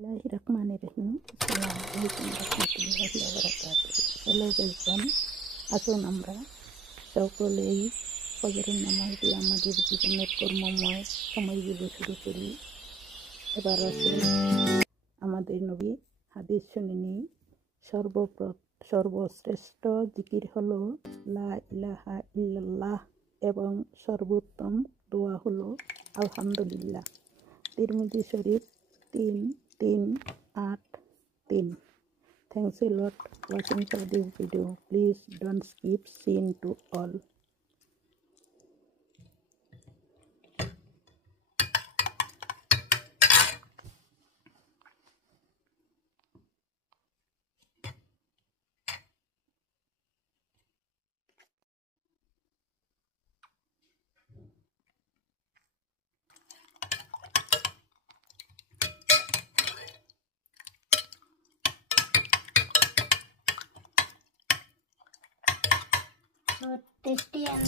Bismillahirrahmanirrahim. Assalamualaikum warahmatullahi wabarakatuh. Hello everyone. আসুন আমরা সকলেই ফজরের নামাজ দিয়ে আমাদের জীবনের কর্মময় সময়গুলো শুরু করি। এবার আসুন আমাদের নবী হাদিস শুনে নিই। সর্বশ্রেষ্ঠ জিকির হলো লা ইলাহা ইল্লাল্লাহ এবং সর্বোত্তম দোয়া হলো আলহামদুলিল্লাহ। তিরমিজি শরীফ 3383। Thanks a lot watching for this video. Please don't skip seen to all. So tasty and